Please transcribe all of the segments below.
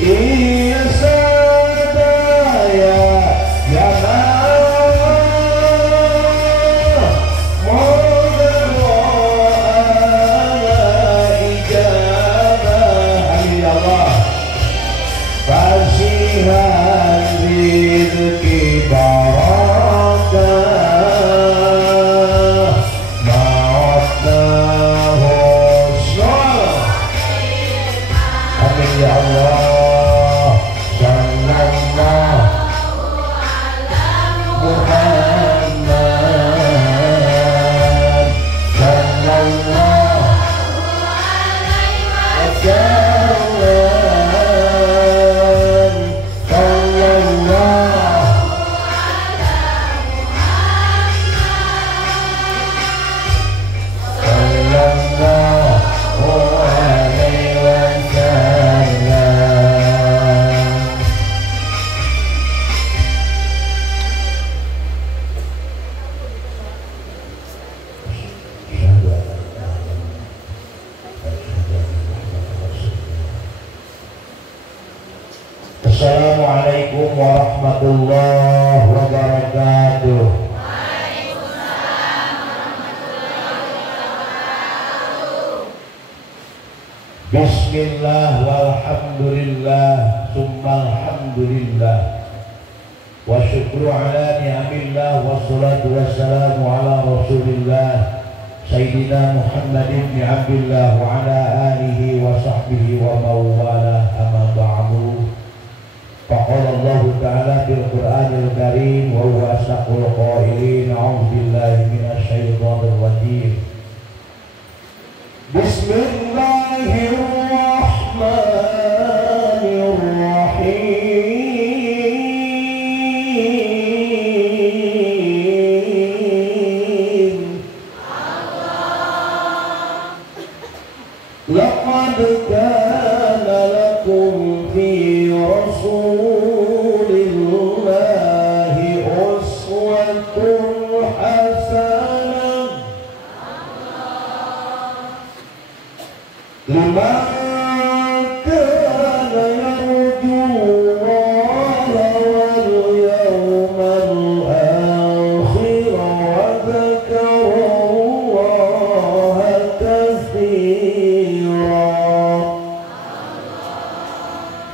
Iya sadaya ya Assalamualaikum warahmatullahi wabarakatuh. Waalaikumsalam warahmatullahi wabarakatuh. Bismillah walhamdulillah summal hamdulillah wa syukru ala ni'amillah wassalatu wassalamu ala rasulillah Sayyidina Muhammad ibn Abdullah wa ala alihi wa sahbihi wa mawalah amma ba'du. Faqala Allah Ta'ala fil Qur'anil Karim wa huwa asdaqul qailin. A'udzu billahi minasy syaithanir rajim. Bismillahirrahmanirrahim. Laqad kana lakum fi Rasulillahi uswatun hasanah liman kana yarjullaha wal yawmal akhir wa dzakarallaha katsira.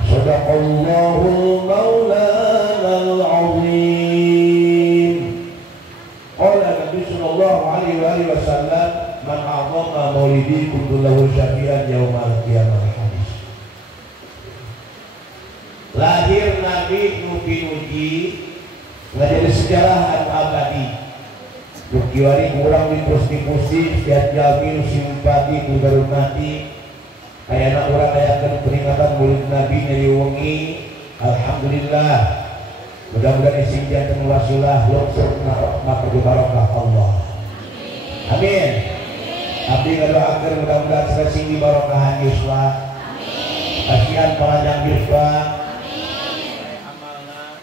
Sadaqallahul maulanal azim. Qala Nabi sallallahu alaihi wasallam, man a'zama maulidi kuntu lahu syafi'an yaumal qiyamah. Hadis. Lahir Nabi nupi-nupi ngajadi sejarah anu abadi. Dukiwari kurang dipusti-pusti setiap jami simpati kudarun mati. Ayana urang ayakeun peringatan maulid Nabi nyeri wengi. Alhamdulillah. Mudah-mudahan isi janten wasilah luksur rahmat barokah Allah. Amin. Abdi ngadoakeun mudah-mudahan selesai di barokahan yuswa. Amin. Kasihan panjang yuswa. Amin. Amalna.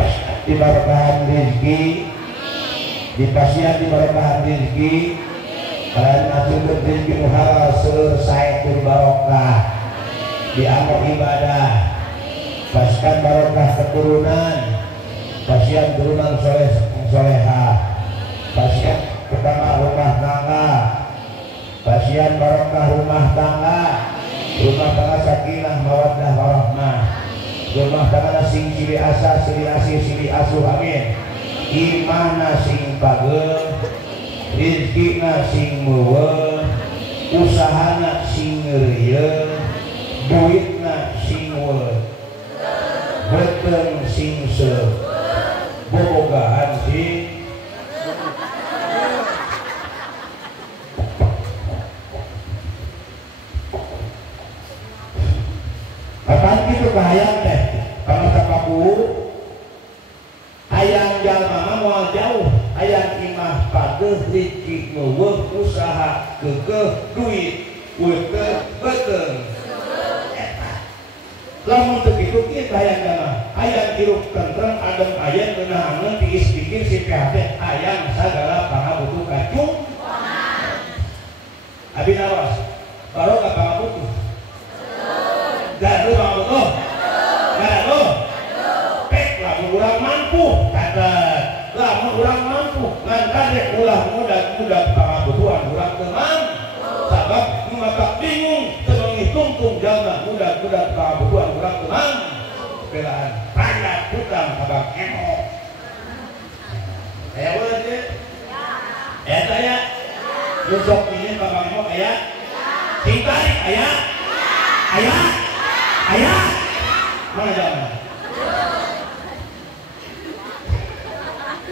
Amin. Di barokahan rezeki. Amin. Di kasihan di barokahan rezeki. Kalian atur rezeki halal selesai tur barokah. Di amal ibadah. Paskan barokah keturunan. Kasihan turunan soleh solehah. Kasihan pertama rumah tangga. Kasihan barokah rumah tangga. Rumah tangga sakinah mawaddah warahmah. Rumah tangga sing sili asa sili asih sili asuh. Amin. Imana sing pageuh, rizkina sing meuweung, usahana sing ngeureuyeuh, duitna sing weuh, beteng sing seuh, bobogaan sing kapan gitu kahayang teh kalau kapaku hayang jalma moal jauh, hayang imah pageuh rezeki ngeuweung usaha keukeuh duit beteng lamun teu kitu kieu hayang jalma hayang hirup tentrem adem ayem ngeunaheun tiis pikir si teh hayang sagala pangabutuh kacung abi nawas barokah pangabutuh ulah mudah pangabutuhan urang tenang sabab mata bingung tebengi tungtung jalma mudah pangabutuhan urang tenang belaan rakyat hutang abang emo aya ulah teh eta aya nusok ini abang emo aya sing tarik aya mana jalma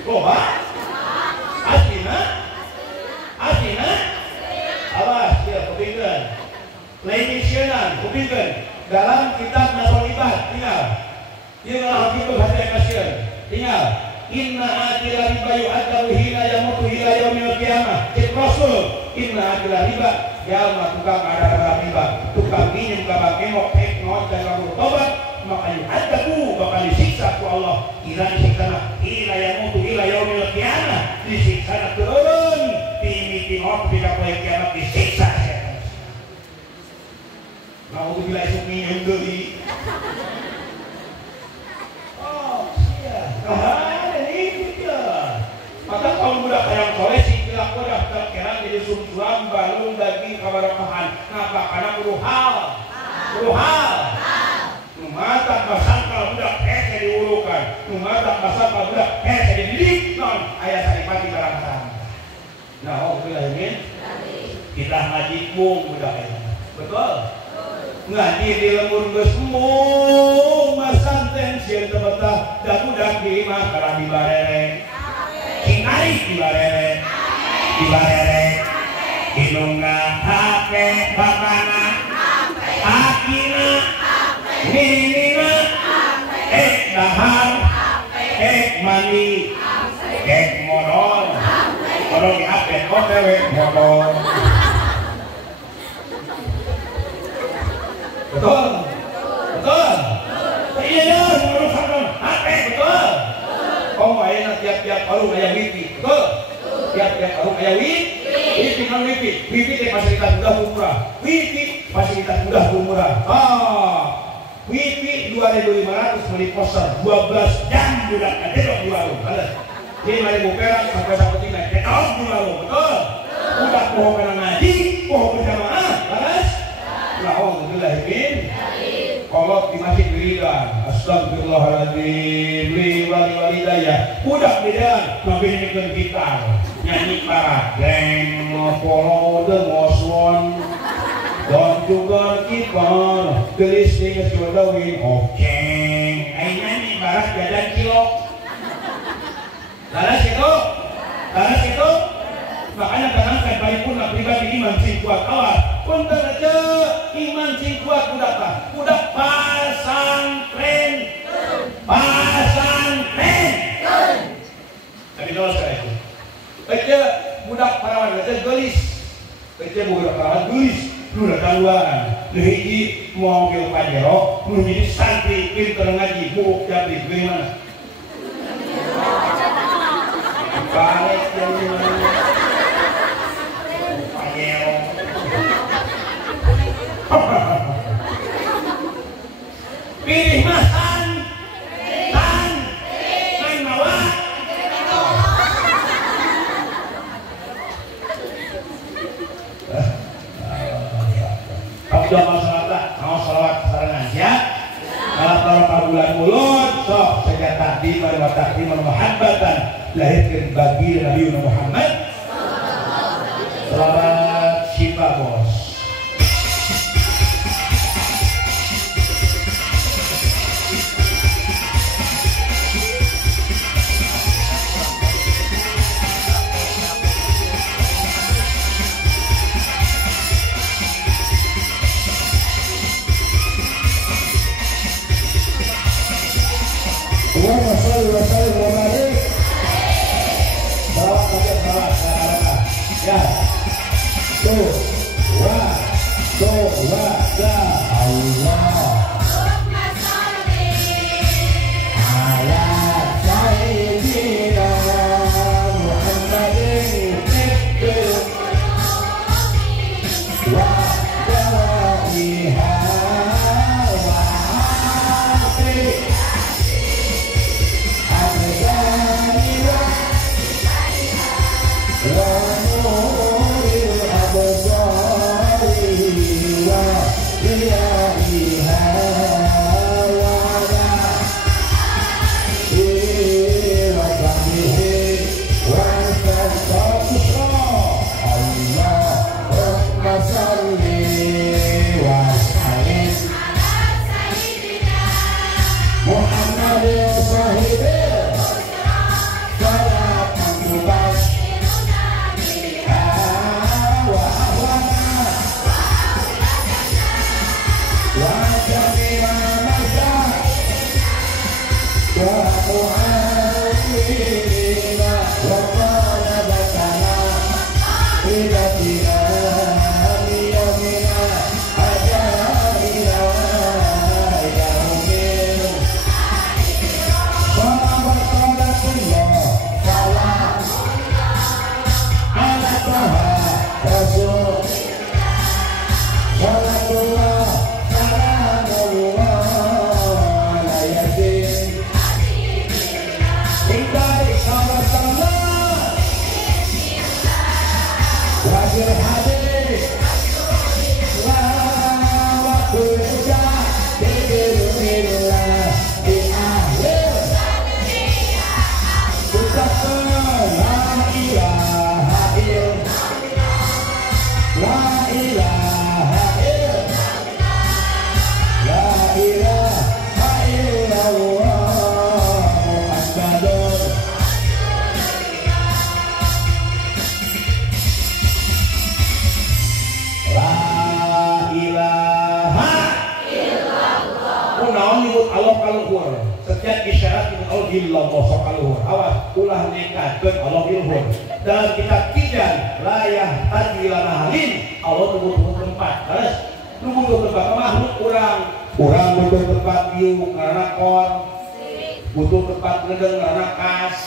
Koba? Asina? Awas, ya, kupingkan. Lain sianan, kupingkan. Dalam kitab Nasolibah, tinggal. Tinggal hakikat hati kasihan. Tinggal. Inna adila riba yu'adawu hina yamutu hila yaumil qiyamah. Cik Rasul. Inna adila riba. Jalma tukang ada riba. Tukang minum kabak emok, dan kabur tobat. Maka yu'adawu bakal disiksa ku Allah. Ila disiksa ila yamutu ila yaumil qiyamah. Disiksa turun. Timot tidak boleh kiamat disiksa setan. Mau bila esok minum dulu. Oh, iya. Ini dia. Maka kalau budak yang soleh sih bila kau daftar kerang jadi sumsulam balung daging kabarakahan. Kenapa? Karena uruhal. Mata basangkal budak kese diurukan. Mata basangkal budak kese dididik. Non ayah saripati barang-barang. Nah, ini kita ngaji mung budak ini. Betul? Ngaji di lembur gesmung masanten sieun teu betah da budak di imah karang di barere. Cingari di barere. Inungna hape bapana. Akina ninina dahar mani modal. Kalau di update OTW modal. Betul. Iya, menurut saya betul. Oh, ayah tiap-tiap baru ayah wifi, betul. Tiap-tiap baru ayah wifi kan wifi itu fasilitas mudah murah. Wifi 2.500 beli poster 12 jam budak ada di warung. Ini 5.000 perak sampai tinggal cetok di warung, betul. Udah pohon kena ngaji, pohon berjamaah, balas. Alhamdulillahirrahmanirrahim. Kolot di masjid wiridan. Astagfirullahaladzim. Li walidayah. Udah beda, tapi ini kan kita nyanyi para geng, follow the most one. Don't you gonna keep on the listening as you're the wind of king. Ayo nyanyi baras jajan kilo. Laras itu makanya tanamkan baik pun pribadi iman sing kuat awal punten aja iman sing kuat udah pasantren tapi dosa itu aja budak perawan aja gelis aja budak perawan gelis lu udah tahuan lu hiji mau ambil pajero lu jadi santri pinter ngaji buk jadi bagaimana balik yang dimana pilih masan tan mawa kalau masalah mau salawat sarangan ya kalau bulan mulut sok sejak tadi pada takdim muhabbatan lahirkan bagi Nabi Muhammad selamat syifa bos. Ya, tuh, Allah. Allah kaluhur. Setiap isyarat kita Allah illallah sok kaluhur. Awas ulah nekatkeun Allah ilhur. Dalam kitab Tijan layah tadilana halin Allah tunggu tempat. Terus tunggu tempat makhluk urang butuh tempat view karena kon butuh tempat ngedeng karena kas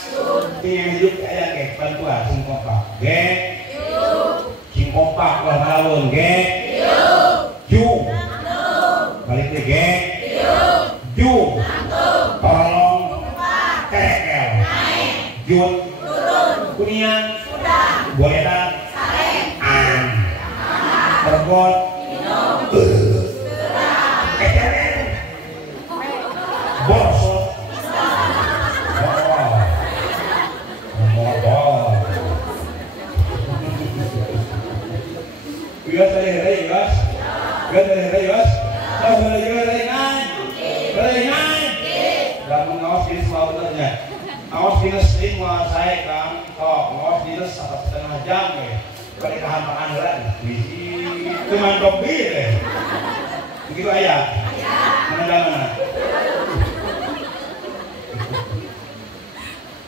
yang hidup kayak ge bantuan sing kompak ge sing kompak lah malun ge ju balik deh ge ju tolong tekel jun kunian goletan an terbot borsot biasa hari guys kamu ngawas diri sebenarnya ngawas diri sering menguasai kamu kok ngawas diri 1,5 jam ya balik ke hamparan lagi itu mantap deh begitu ayah mana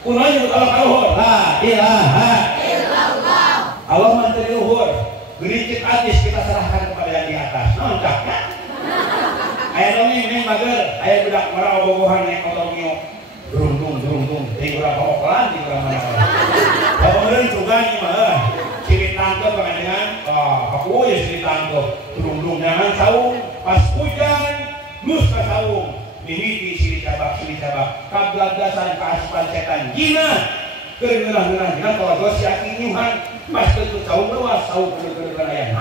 kunanya kalau kaluhur la ilaha illallah Allah mantri luhur gericik atis kita serahkan kepada yang di atas nontak ya ayah dongeng neng mager ayah budak marah obogohan neng otongio durung di kurang pemokolan di kurang mana kalau meren juga nih mah sirit tangkep dengan paku ya sirit tangkep durung jangan saung pas hujan lus ke saung mimiti sirit cabak kablagasan keasupan setan gina kerengerah kalau gue si aki nyuhan pas itu saung luas saung kerengerah ayam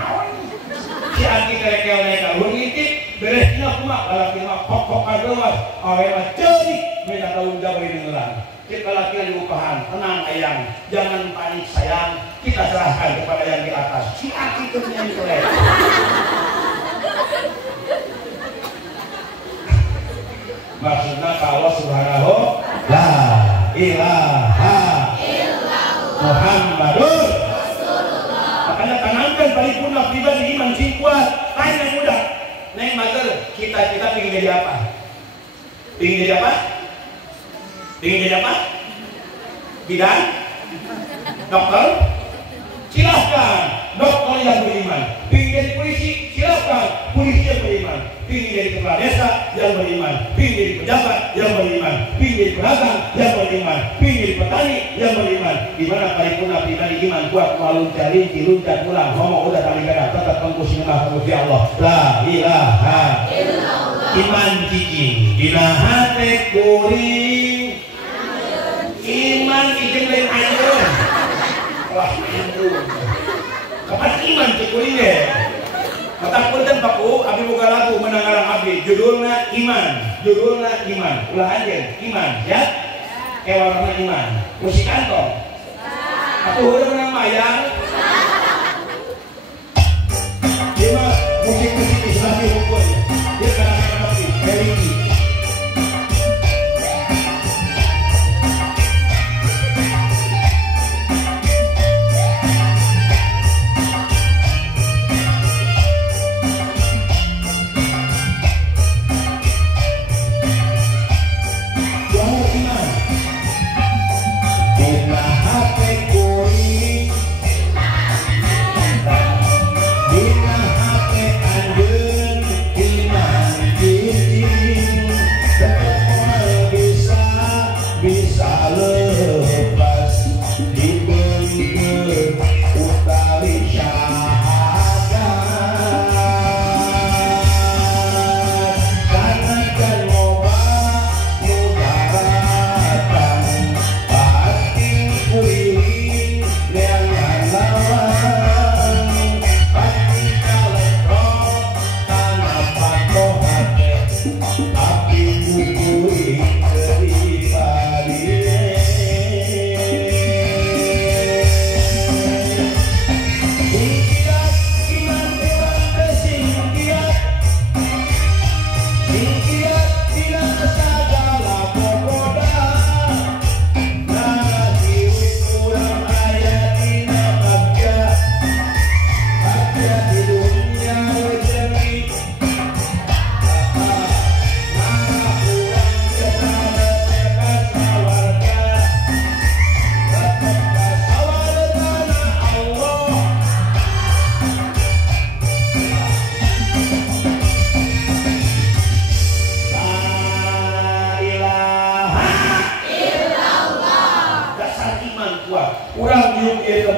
si aki kerekel neka ngintip beresnya kumak lalaki mah pokok luas awalnya cerik minta tanggung jawab ini ngelang kita laki yang diupahan tenang ayang jangan panik sayang kita serahkan kepada yang di atas si aki kerjanya itu maksudnya kalau subhanahu la ilaha illallah Muhammadur Rasulullah makanya tanamkan paripurna pribadi iman sing kuat lain yang mudah neng mager kita ingin jadi apa bidan dokter silahkan dokter yang beriman ingin jadi polisi silahkan polisi yang beriman ingin jadi kepala desa yang beriman ingin jadi pejabat yang beriman ingin jadi pedagang yang beriman ingin jadi petani yang beriman di mana paripurna pribadi iman kuat melalui jarinci luncat pulang ngomong udah kali kadang tetap pengkusi nama kemudian Allah la ilaha illallah iman cicing dina hate kuring iman cicing lain anjur wah anjur kapan iman cikuring deh mata punten paku abdi boga lagu menangarang abdi judulna iman ulah anjeun iman ya kewarna iman musik kantong aku udah menang mayang dia musik islami hukumnya dia kadang-kadang abdi religi Dina hati anjeun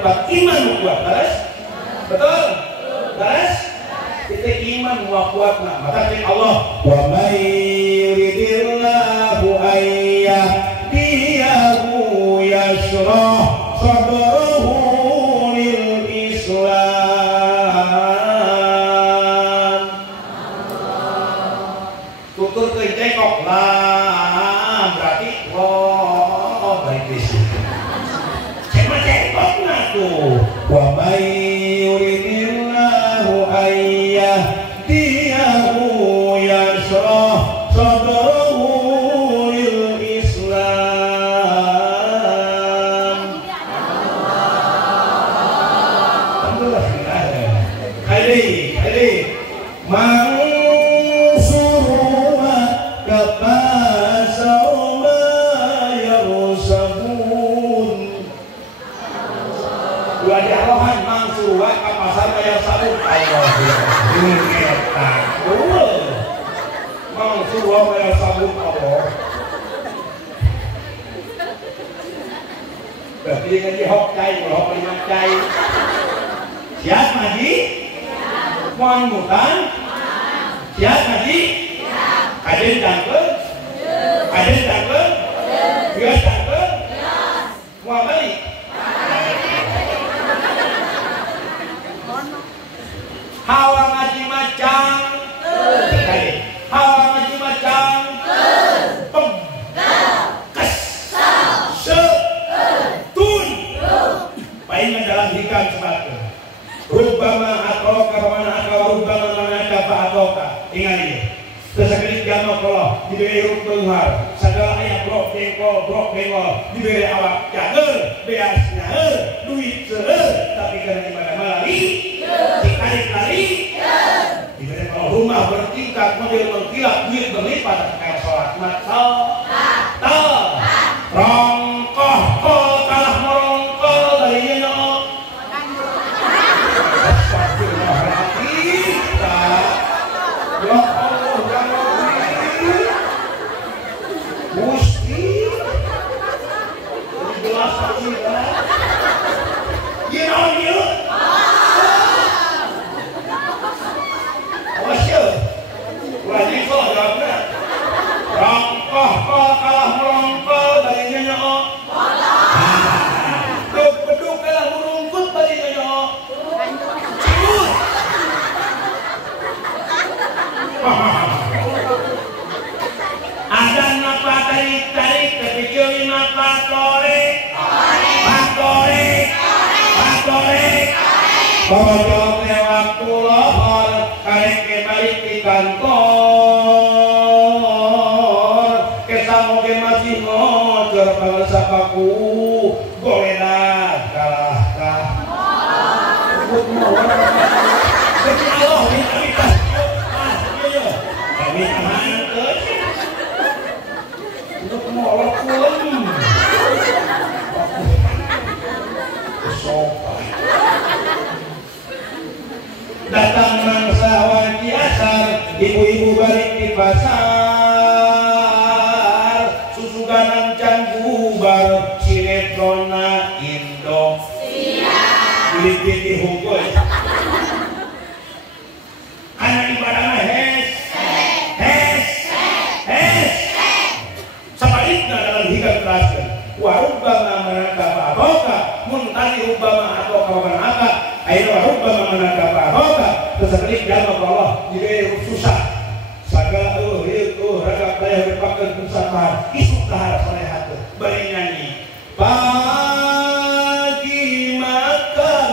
menyebabkan iman kuat. Beres? Betul? Beres? Kita iman kuat. Maka cek Allah, wa may yuridillahu ayyahdiyahu yashrah sadrahu lil Islam. Tutur ke kok lah berarti baik sih. Cuma cekok nah tuh. Wa may yuridillahu ayyahdiyahu yashrah sadrahu lil Islam. Alhamdulillah. Kali mansuruma kapasauma yarsabun. Wajah rohan mansuruma kapasauma yarsabun. Allah ini kita. Mansuruma yarsabun Allah. Berarti dengan dihok cai, hok lima cai. Siap Maji? Mohon bukan? Siap Maji? Kaden jangkut? Kaden jangkut? Bias jangkut? Mau balik? Hawa ngaji macam hawa ngaji macam pem kes se tun paling mendalam hikam sepatu rubama atau kapan atau rubama mana dapat atau ingat ini sesekali jama kalau diberi huruf penghar segala ayat brok bengkol diberi awak jager beasnya duit tapi karena ibadah malari ditarik lari diberi kalau rumah bertingkat mobil berkilat duit berlipat kayak sholat mata rongkoh kalah merongkol dari nyenok. Ada napa tarik kepikir napa korek pokoknya waktu lohor karek kebalik di kantor kesamu ke masih ngocor kalau sapaku golenak kalah Allah minta kami amankan untuk molok pulang sopan datang mangsa wajib asar ibu-ibu balik di pasar susu ganang can bubar sinetrona Indo siap dihukul anak ibadahnya hes sebaliknya dalam hikam terakhir warubama menangkap aboka muntani rubama atau kawan akak ayo warubama menangkap aboka sesekali dalam Allah jadi susah segala raga daya berpakai kesabaran isu tahara solehat bari nyanyi pagi makan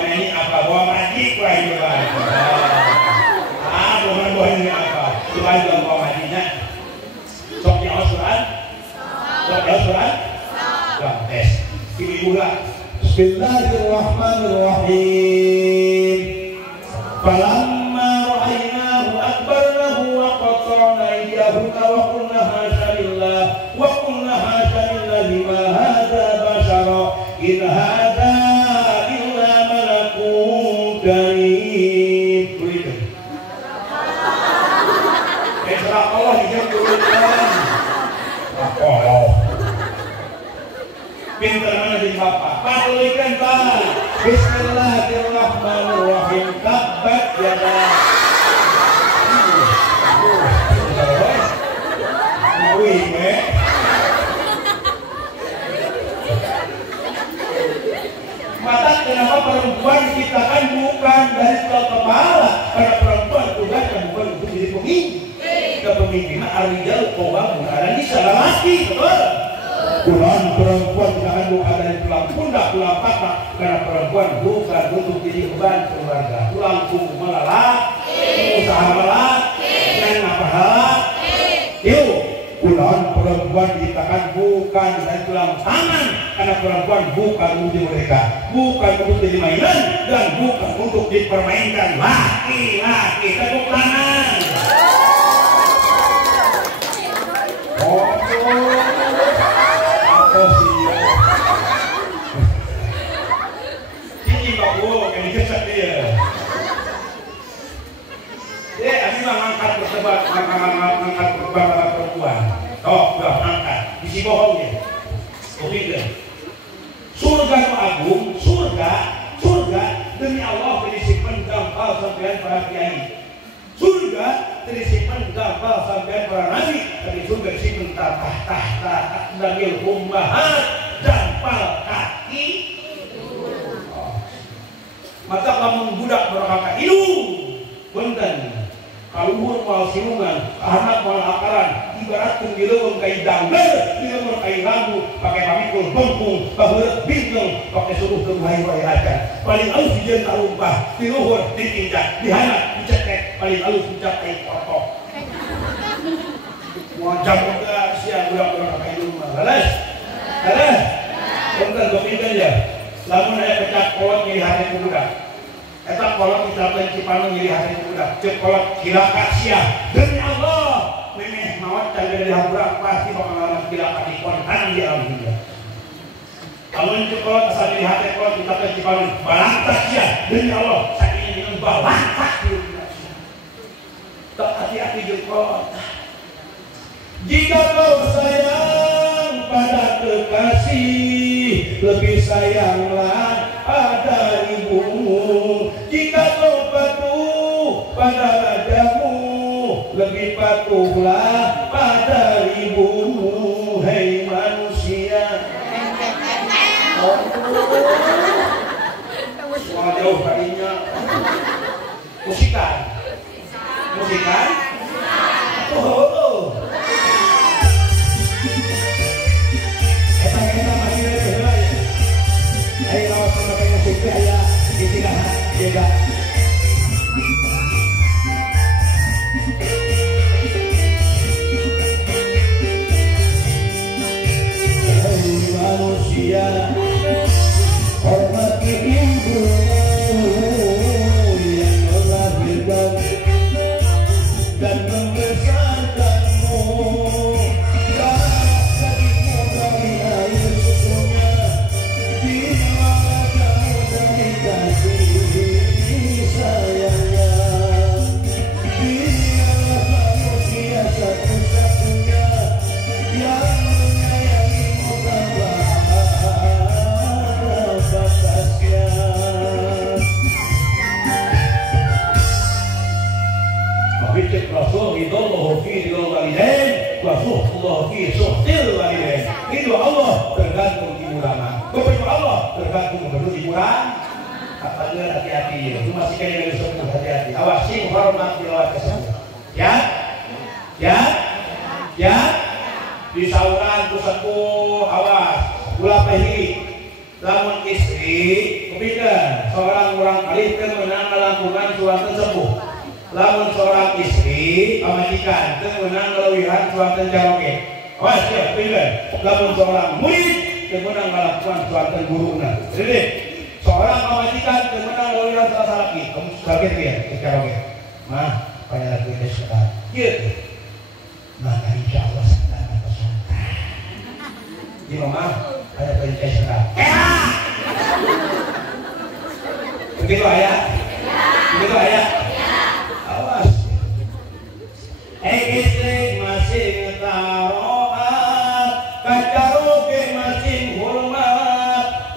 ini apa buah maji kuah ini buah ini apa kuah itu buah majinya sok jauh surat tes ibu lah Bismillahirrahmanirrahim falamma ra'aynahu akbarnahu wa qatta'na aydiyahunna wa qulna hasya lillah ma hadza bashara in hadza karim bapak. Padulikan Pak. Bismillahirrahmanirrahim. Tabbat yada. Wih, mata kenapa perempuan diciptakan bukan dari tulang kepala? Karena perempuan tugasnya bukan untuk jadi pemimpin. Kepemimpinan ar-rijal qawwamun 'alan nisa, laki, betul. Tulang perempuan diciptakan bukan dari tulang pundak, tulang paha. Karena perempuan bukan untuk jadi beban keluarga. Tulang punggung melala, usaha melala, dan pahala. Yuk. Kulon perempuan diciptakan bukan dari tulang tangan, karena perempuan bukan untuk mereka, bukan untuk jadi mainan, dan bukan untuk dipermainkan. Laki-laki tepuk tangan. Apa sih? Ini bagus yang dikesak dia. Ini mengangkat berdebat, mengangkat perempuan. Oh, sudah angkat. Isi bohongnya. Ketiga. Surga itu agung, surga demi Allah disimpan gampang sampean para kiai. Surga disimpan gampang sampean para nabi. Tapi surga disimpan tahta damil ummahat dampal kaki. Maka lamun budak berkata hidung, punten. Kaluhur mal silungan, anak mal akaran, ibaratkan di leuweung kai dangler, di leuweung kai lambu, pakai pamikul bengkung, baheureut bingkeng, pakai suruh ke wae aja. Paling alus dijeun tarumpah, di luhur ditinjak, di handap dicekek, paling alus dicak kai kotok. Wajah muda sia budak-budak kai rumah. Leles. Punten gopikeun ya. Lamun aya pecah kolot nyeri hati budak. Eta kolot dicapai Cipanon jadi hati budak. Cek kolot kilaka sia. Demi Allah, memeh mawat cari dari budak pasti bakal ngalamin kilaka di kontan di alam dunia. Kalau cek kolot asal dari hati kolot dicapai Cipanon balantak sia. Demi Allah, saya ingin dengan balantak di dunia. Tak hati-hati jeung kolot. Jika kau sayang pada kekasih, lebih sayanglah pada ibumu. Jika kau patuh pada rajamu, lebih patuhlah pada ibumu. Hei manusia. Wah, jauh tadinya. Musikan. Oh. Kita masih ada ya. Ayo lawan pakai musik ya. Kita jaga. Hai manusia, hormati ibu yang melahirkan dan membesarkanmu. Itu Allah tergantung hiburan. Kepada Allah tergantung kepada hiburan. Apalagi hati-hati. Itu masih kayak dari sepuh hati-hati. Awas sih hormat dilawat kesepuh. Ya. Di sauran ku sepuh awas. Ulah pehi. Lamun istri, kepikir seorang orang kali menang melakukan suatu sepuh. Lamun seorang istri pamajikan menang melawihan suatu jaroke. Awas ya, pilih. Lamun seorang murid menang melakukan suatu guruna. Jadi seorang pamajikan menang melawihan salah lagi. Kamu sakit ya, jaroke. Mah, banyak lagi sekarang. Gitu. Maka insya Allah sedang pesonta. Di mama ada perintah sekarang. Begitu ayah? Begitu ayah? Awas. Istri masih taroat, kacaroke masih hormat.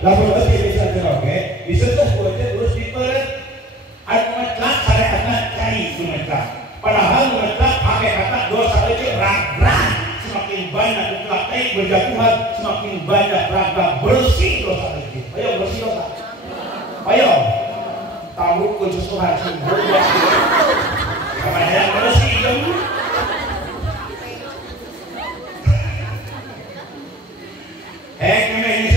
lamun eueuh bisa jeroge diseukeut terus dipeureut anu ngecak sareatna cai ngecak padahal ngecak hakikatna dosa itu rag-rag semakin banyak ngecak teh berjatuhan semakin banyak rag-rag bersih dosa itu ayo bersih dosa ayo tamu kun sesuatu sumber kapan yang bersih dong memang ini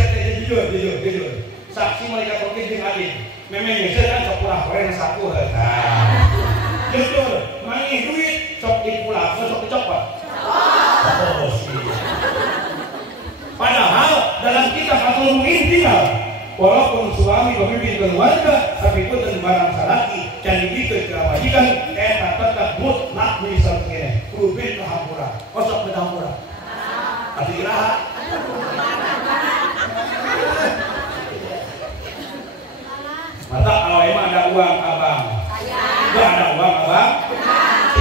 jujur saksi malaikat rokin jeung adin memang ini kan sepurah koreng saku jujur mangi duit sok dipulak sok dicopot padahal dalam kitab Fathul Mu'in tinggal walaupun suami pemimpin keluarga tapi pun dan barang salaki dan dibikir kewajiban eta tetap mutlak misal kene rubin kahampura kosok kedampura tapi kiraha mata kalau emang ada uang abang enggak ada uang abang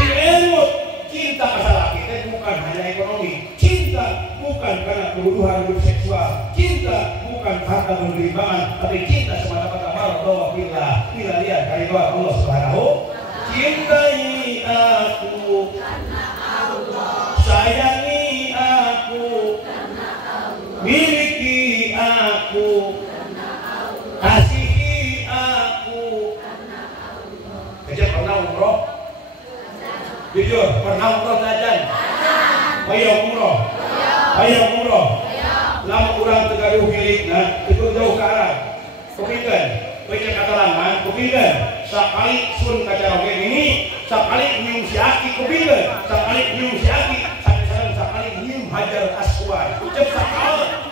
ilmu cinta masalah kita bukan hanya ekonomi cinta bukan karena kebutuhan hidup seksual cinta bukan harta bergelimbangan tapi cinta semata-mata Allah bila lihat dari doa Allah Subhanahu cintai aku karena Allah sayangi aku karena Allah miliki aku karena Allah kasihi aku karena Allah kerja pernah umroh jujur pernah umroh jajan ayo umroh lama kurang tegaruh milikna itu jauh ke Arab kupingkan baca kata laman kupingkan sakali sun kaca rogen ini sakali nyium si aki kupingkan sakali nyium si aki sakali nyium hajar aswad ucap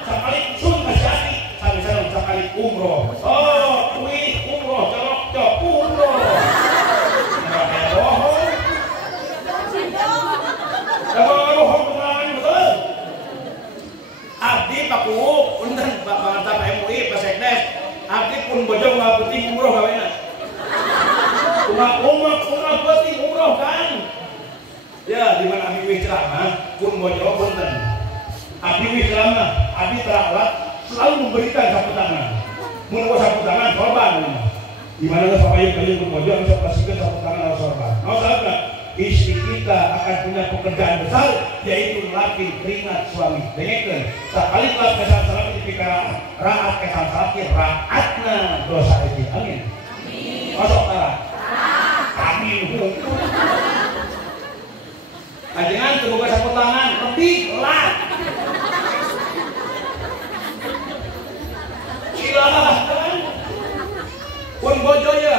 sakali sun kaca aki sakali umroh wih umroh cok umroh bohong betul abdi paku punten Pak MUI Pak Sekdes abdi pun bojong nggak penting umroh kawena umroh penting umroh kan ya di mana abdi wih ceramah pun bojong punten abdi wih ceramah abdi teralat selalu memberikan sapu tangan mun sapu tangan sorban di mana nggak pakai kayu pun bojong bisa pastikan sapu tangan harus sorban mau sahabat istri kita akan punya pekerjaan besar yaitu laki keringat suami dengarkan sekali telah kesan salaki dipikir raat kesan salaki raatna dosa itu amin masuk tarat amin jangan terbuka sapu tangan lebih lah silakan pun bojonya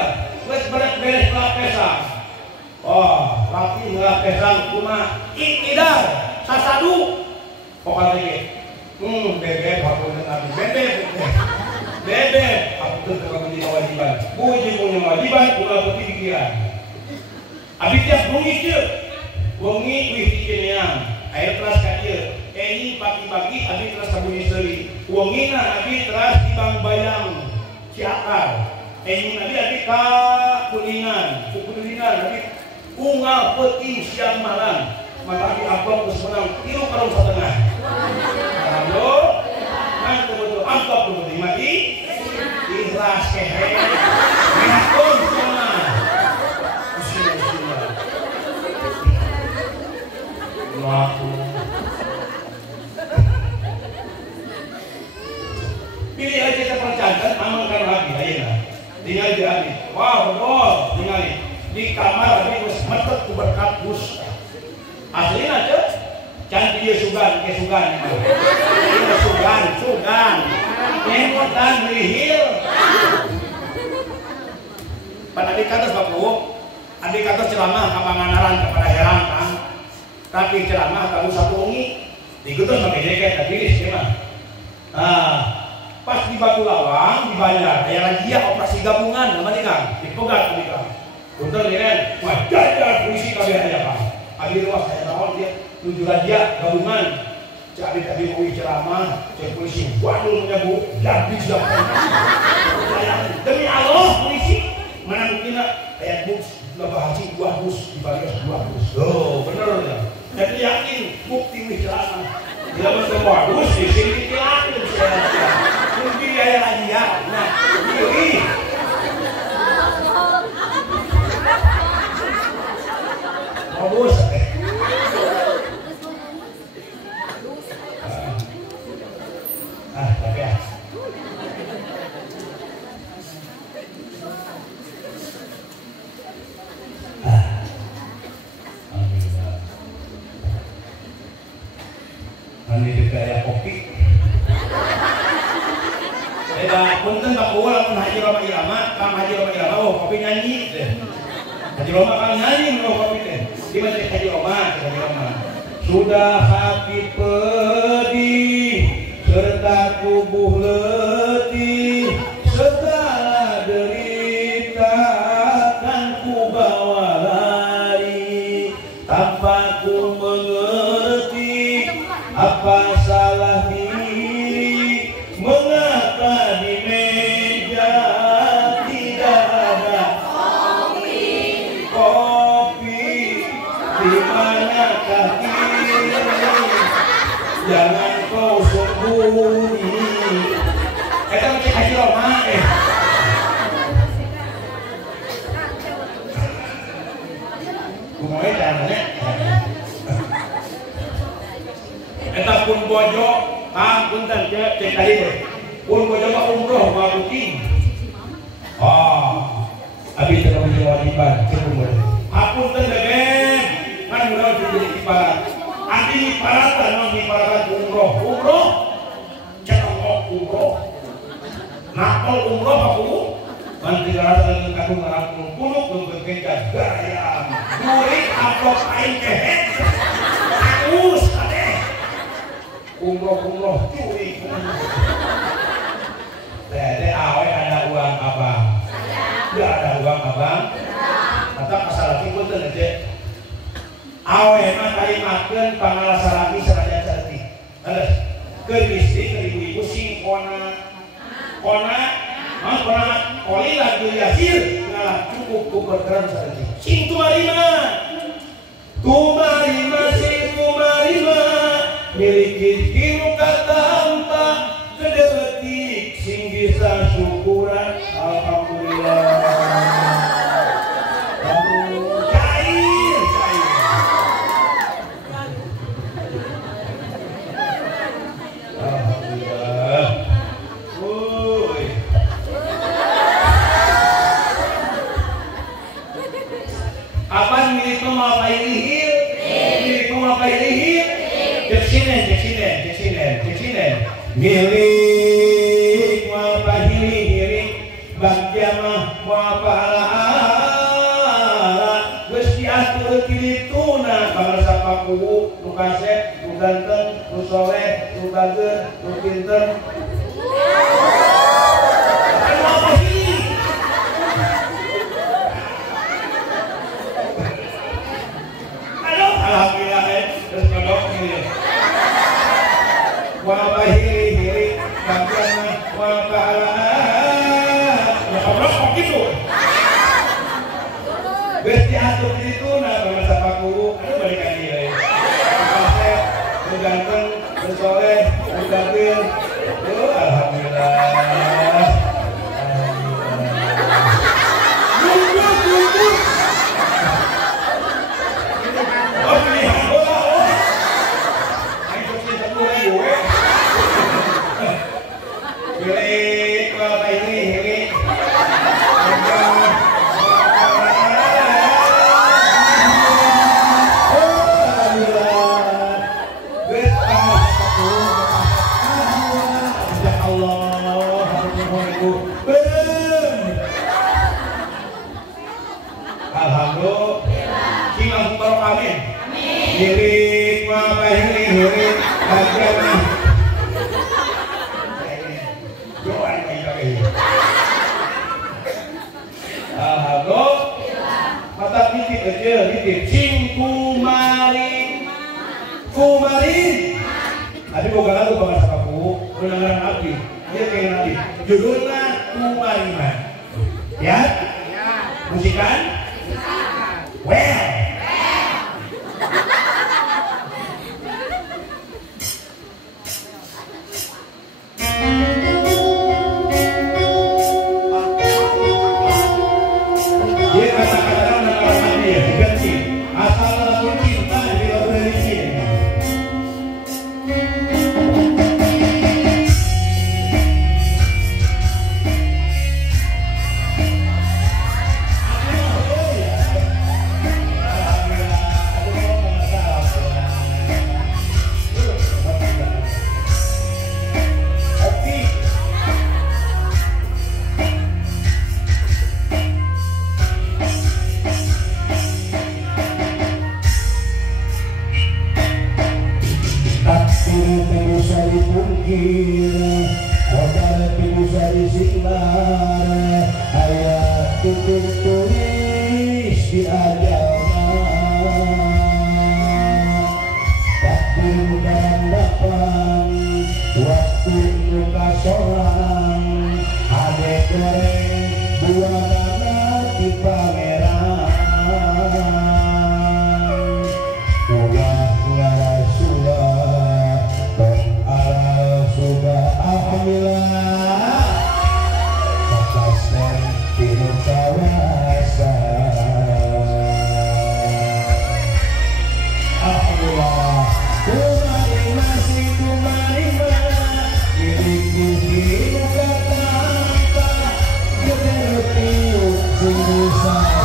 wes beres lapesan laki ngelapesan kuma iktidar sasadu pokoknya bebek aku dengan bebek aku tuh punya kewajiban punya kewajiban udah putih pikiran abis tiap bungi wih pikiran air teras kadir ini pagi-pagi abis teras kabunyi seri wongina abis teras dibang bayang siakar ini nabi abis kuningan abis ungal peti siang malam matahari abang terus menang tiru karung setengah halo nanti betul abang betul dimati ikhlas kehe menakun semua bismillah pilih aja kita percantan amalkan lagi ayo tinggal di hati wow tinggal di kamar ini harus metet ku berkat bus aslinya aja cantik dia sugan ini sugan nengok dan lihil pada adik kata bapak adik kata ceramah kapanganaran kepada heran kan tapi ceramah kamu satu wengi dikutus pakai jaket tapi skema pas di Batu Lawang dibayar kayak lagi operasi gabungan namanya kan dipegat di kan untuk lihat wajah polisi kabeh aja Pak abi luas saya tahu dia 7 raja gabungan cari tadi mau ceramah cek polisi waduh punya bu jadi sudah demi Allah polisi mana buktinya kayak bus lebah haji 2 bus dibagi 2 bus bener ya jadi yakin bukti ceramah bila betul bus di sini ditilangin mungkin ya Beda, punten Pak Uwal lamun Haji Roma Irama, Kang Haji Roma Irama, oh kopi nyanyi teh. Haji Roma Kang nyanyi oh kopi teh. Di mana Haji Roma, Haji Roma. Sudah hati pedih serta tubuh letih, segala derita kan ku bawa lari, tanpa ku mengerti apa salah diri, mengapa di meja tidak ada kopi, di manakah diri, jangan kau sembunyi. Kita cek Haji Roma kumoy caranya eta pun bojo punten cek tadi deh pun bojo mah umroh mah booking abi teu kewajiban cek umroh punten beben kan udah jadi ibarat andi ibarat kan ibarat umroh cek umroh nakal umroh aku nanti rasa dengan kakung ngakul kuluk berkejar gaya murid amplop aing kehet aus kadeh umroh curi dede awe ada uang abang tidak ada uang abang kata masalah itu betul aja awe mah kalimatkeun pangalasarami sanajan sarti ke istri ke ibu-ibu sing kona oli lagi yasir ngalah cukup ku berkeran saja sing tumarima sing tumarima miliki kiru kata anta kedetik sing bisa syukuran alhamdulillah cair alhamdulillah. Apa milikmu mau apa ilihir? Milikmu mau apa ilihir? Cek sini. Milik mau apa hilih? Bagja mau apa ala? Geus diatur kilituna kamar sapaku, nu kasep, nu ganteng, nu soleh, nu bager, nu pinter. Alhamdulillah terus kodok ini. Wa bahiri bagian wa ta'ala. Ya kodok kok gitu. Geus diatur itu nah masa paku, aduh balik lagi ya. Kasep, ganteng, soleh, bagir. Alhamdulillah. Hirik apa hirik bagian doa ini mata nitip aja nitip cing kumarin tapi bukan lagu bahasa kamu kenalan abdi dia kayak nabi judulnya kumariman ya musikan well ayat tutup tulis di ajalna takdir dan dapan waktu muka sorang ade goreng buana di pangeran ulah ngarasulah tong aral sudah alhamdulillah kakasnya tinu kawasan alhamdulillah kumari masih kumari mana diriku hidup kata gede-gede susah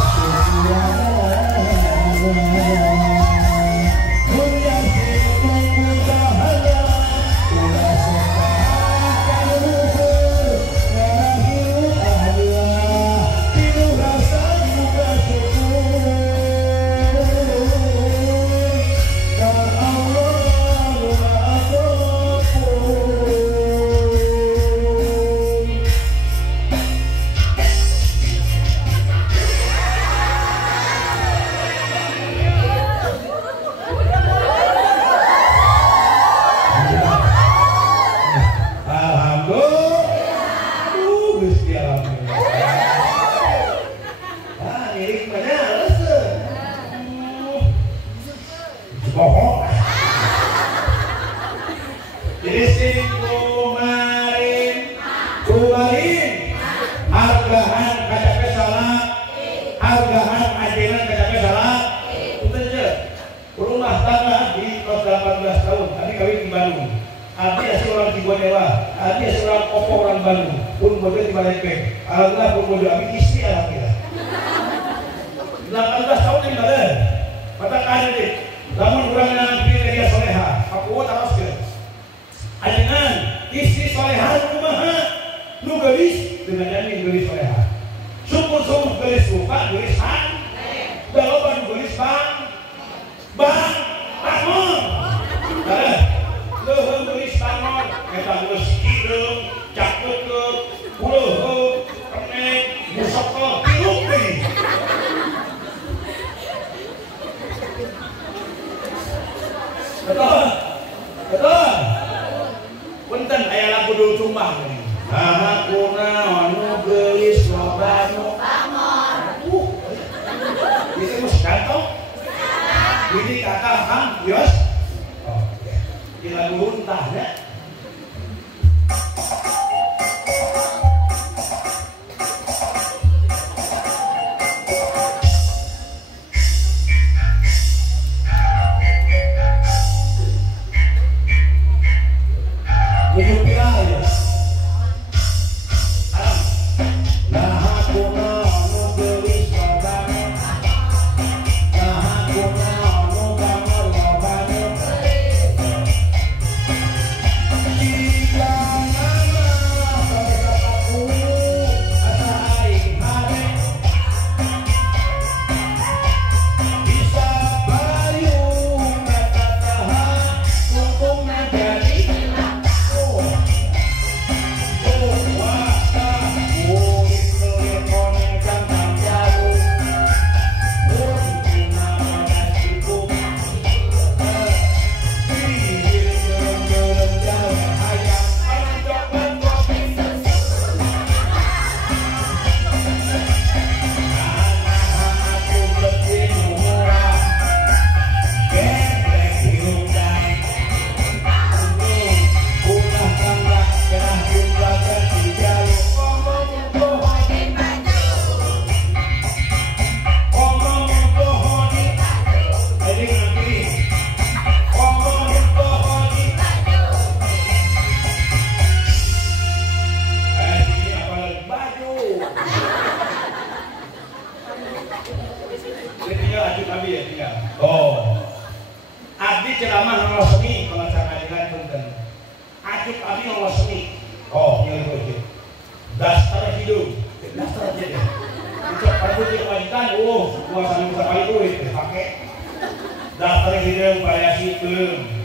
daftar hidup variasi film,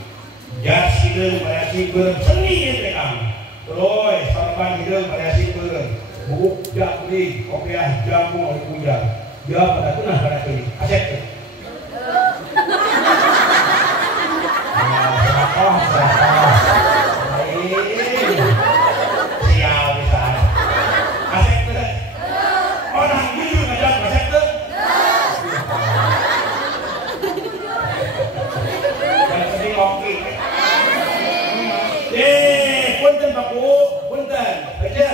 jas hidup variasi film, seni itu kan. Terus korban hidup variasi film, bubuk jakli, kopiah, jamu, oleh puja. Jawab pada tunah pada kini. Asep tuh. Serapah. Sial bisa. Asep tuh. Orang jujur ngajak asep tuh. Jangan sedih longki. Punten Pak Bu, punten. Aja.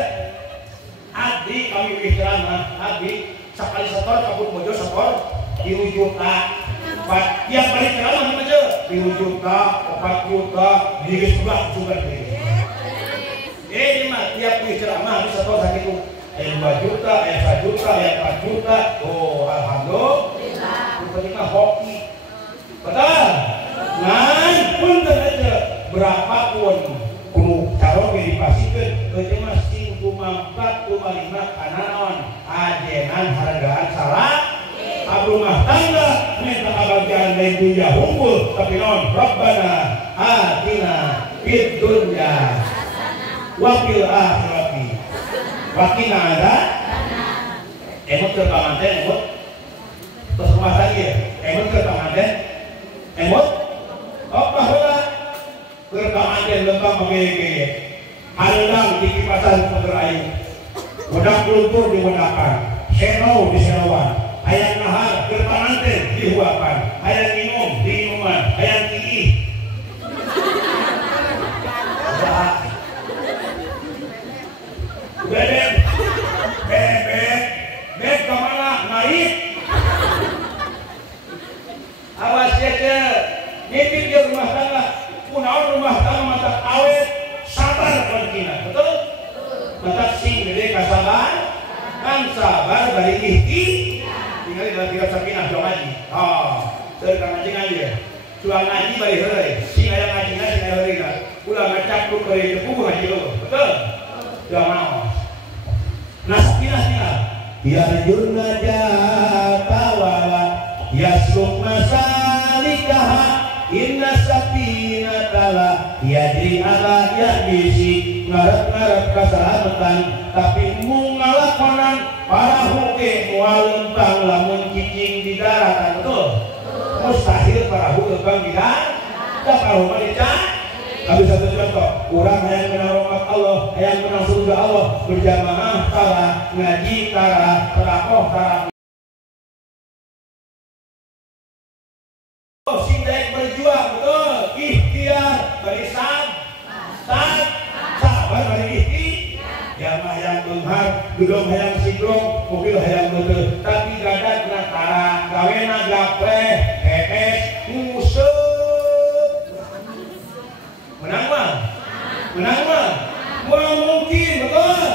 Adi kami wikiran Adi sekali setor kabut mojo setor dirujuka 4 tiap balik ceramah aja dirujuka 4 juta diri sebelah juga ini mah tiap kali ceramah habis setor sakit 2 juta 1 juta 4 juta oh alhamdulillah itu mah hoki betul nah punten aja berapapun kudu calon yang dipasikeun itu mah kumampat kumalima kanaon ajenan hargaan salah rumah tangga minta kebahagiaan dari dunia hukum tapi non Rabbana atina fid dunya wa fil akhirati wa qina emot ke panganten emot terus rumah lagi emot ke panganten emot apa heula ke panganten lembang mengege halang di kipasan pegerayu wedak kultur di wedakan seno di senowan hayang nahar ke panganten di huapan hayang minum di minuman hayang tinggi bebek bebek kemana naik awas ya ke nipit di rumah tangga kunaon rumah tangga mata awet sabar pentingnya betul? Mata sing gede kasabar kan sabar dari ihti tinggal dalam tiga sakinah dong ngaji terkang ngaji aja jual ngaji bari heureuy sing aya ngajina sing aya heureuy ulah ngacak lu keureun teu puguh ngaji lu betul? Udah mau nah sakinah yarjurna jatawawa yasluk masalikaha inna safinatala yadri ala yadisi ngarep-ngarep keselamatan tapi mungalakonan para huke mualempang lamun cicing di daratan betul? Mustahil para huke bang di daratan tak kalau mereka habis satu contoh orang yang menang rahmat Allah yang menang surga Allah berjamaah tara ngaji tara terakoh tara sindek berjuang betul ikhtiar barisan sabar bari ikhtiar yang hayang benghar gedong hayang sidrong mobil hayang betul tapi gadat natara gawena gapleh nguseup menang mah mungkin betul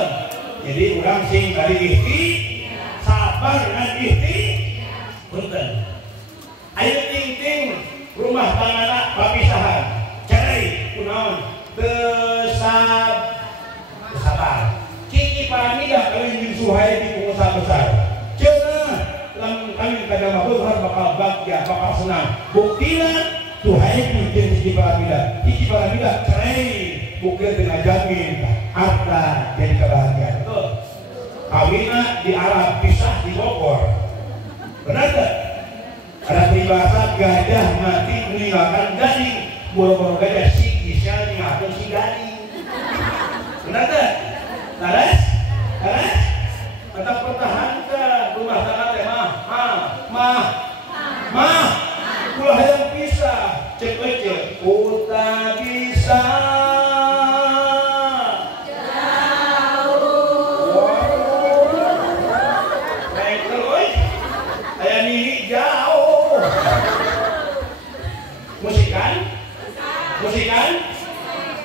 jadi orang sing dari ikhtiar sabar dengan ikhtiar punten ayo ting rumah tangga papisahan cerai kunaon sabar kiki paramida kalian jeung suhai di pengusaha besar cenah lamun kami kada mahul bakal bahagia bakal senang buktina suhai jeung kiki paramida cerai bukan dengan jamin harta jadi kebahagiaan betul kawina di Arab pisah di Bogor benar tak? Ada peribahasa gajah mati meninggalkan gading boro-boro gajah si bisa meninggalkan si gading benar tak? Laras? Tetap pertahankan rumah tangga teh mah ulah yang pisah cek uta bisa musikan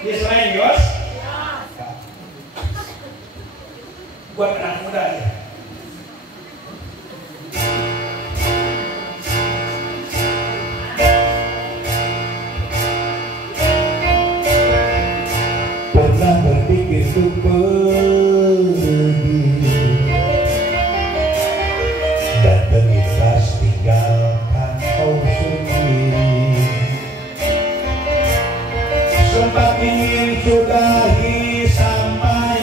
di selain Yos buat anak muda ya. Pernah berpikir untuk pergi dan terlintas tinggalkan kau sendiri sempat ingin sudahi sampai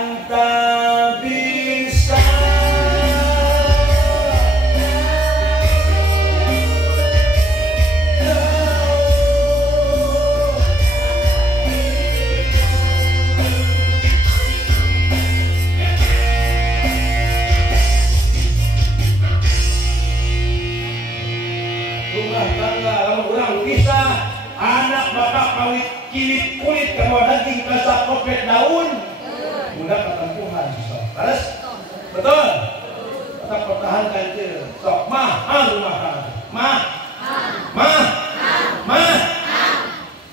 anta bisa rumah tangga lamun urang bisa anak bapak kawit kilit kulit kebawa daging kasak kopet daun mudah ketempuhan terus betul tetap pertahankan itu sok mah rumah tangga mah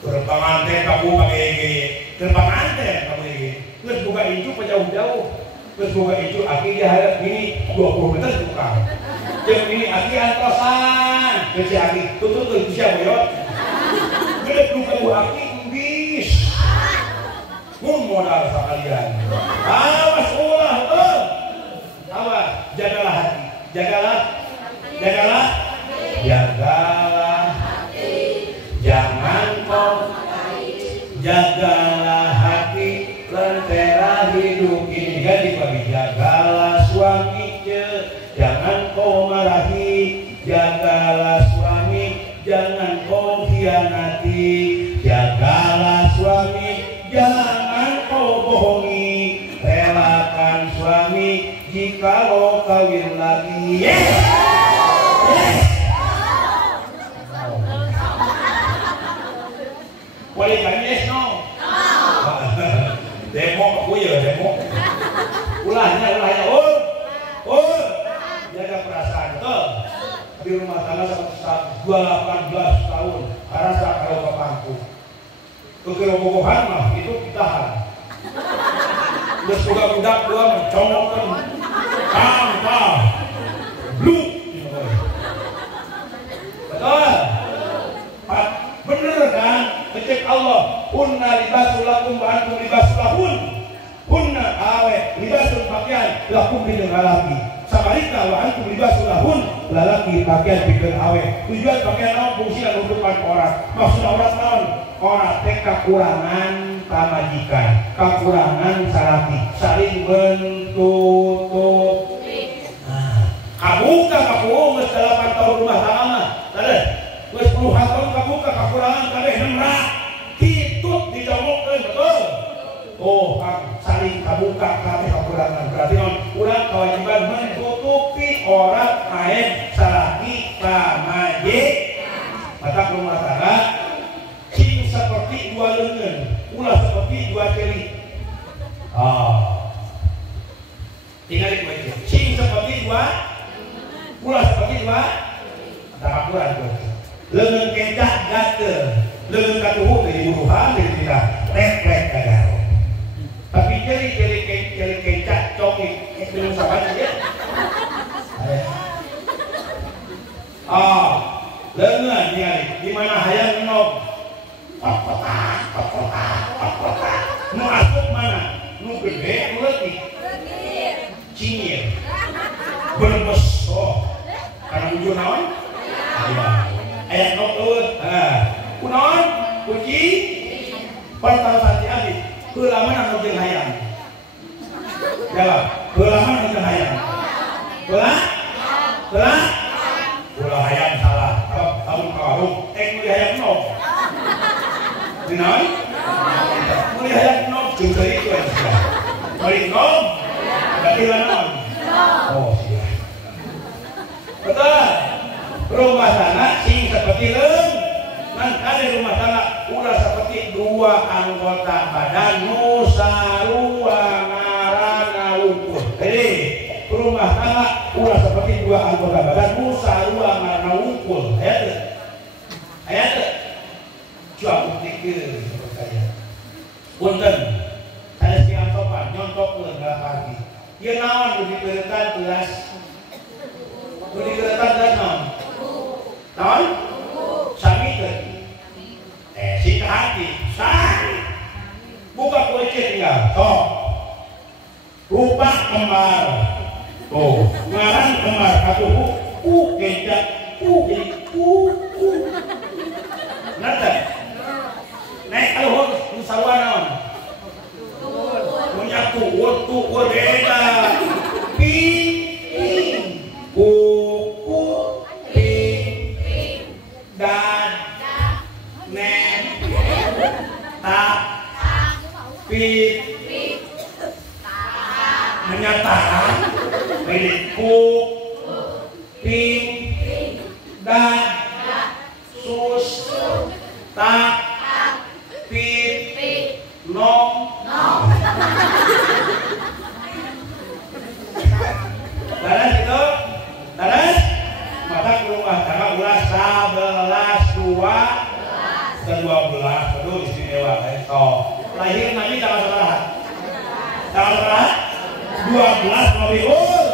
berpengantin kamu bagi berpengantin kamu ini terus buka itu jauh-jauh terus buka itu aki dia harap ini 20 meter buka yang ini aki antosan terus aki tutup siapa ya gede buka aki bis modal sekalian awas ulah awas jagalah hati jagalah hati jangan kau jagalah hati lentera hidup ini jadi bagi jagalah suami jangan kau marahi jagalah suami jangan kau khianati jagalah suami jangan kau bohongi relakan suami jikalau kawin lagi boleh kan yes no demo aku ya demo ulahnya jaga perasaan betul di rumah tangga sampai 18 tahun rasa kalau bapakku kegerobohan mah itu ditahan terus budak dua mencongokkan tanpa blue betul bener kan kecek Allah hunna libasul lakum wa antum libasul lahun hunna awet libasul pakaian lakum bilang lalaki sabarika wa antum libasul lahun lalaki pakaian bikin awet tujuan pakaian naon fungsi dan utupan orang maksud orang naon orang teh kekurangan pamajikan kekurangan salaki saling bentutup kabuka geus 8 tahun rumah tangga tadi geus 10 tahun kabuka kekurangan kabeh nemrak hitut dijawabkeun betul kang saling kabuka kabeh kekurangan berarti urang kewajiban menutupi orang lain salaki pamajikan mata rumah tangga seperti dua lengan, ulah seperti dua jari. Tinggal itu. Sing seperti dua, ulah seperti dua. Tak akurat tu. Lengan kencah gatel, lengan katuhu dari buruhan dari kita, lek kagak. Tapi jari kencah cokik, belum sabar saja. Lengan di mana hayang nok. Nu asup mana? Nu gede, nu letih cingir berbesok karena ujung naon? Ayat nokut kunaon? Kunci pertama sati abis helaman atau jeng hayang? Jawab helaman atau jeng hayang? Hela hayang salah kamu kawung mulai hayang nok Dinai? Mulai hayang nom juga itu yang sudah. Mulai nom? Berarti nom? Oh siap. Betul. Rumah tangga sing seperti lem. Ada rumah tangga udah seperti dua anggota badan nusarua ngarana lumpur. Jadi rumah tangga udah seperti dua anggota badan nusarua ngarana lumpur. Ayat. Coba buktikan percaya. Punten, saya siang sopan nyontok enggak pagi. Dia naon di keretan belas. Di keretan belas naon? Sami ke. Si hati, sami. Buka kunci tinggal. Toh. Rupa kembar. Tuh, ngaran kembar katuhu. Kecak. Nanti. Naik aluhur musawah naon? Punya kuut tukur beda. Ping, kuku, ping, dan, nen, tak, pit, menyatakan, pilih kuk, ping, dan, sus, tak, pit, nong. Daras itu, daras, maka rumah tangga ulas 11, 2, dan 12. Aduh istimewa itu. Lahir Nabi tanggal berapa? Tanggal berapa? 12 Rabiul.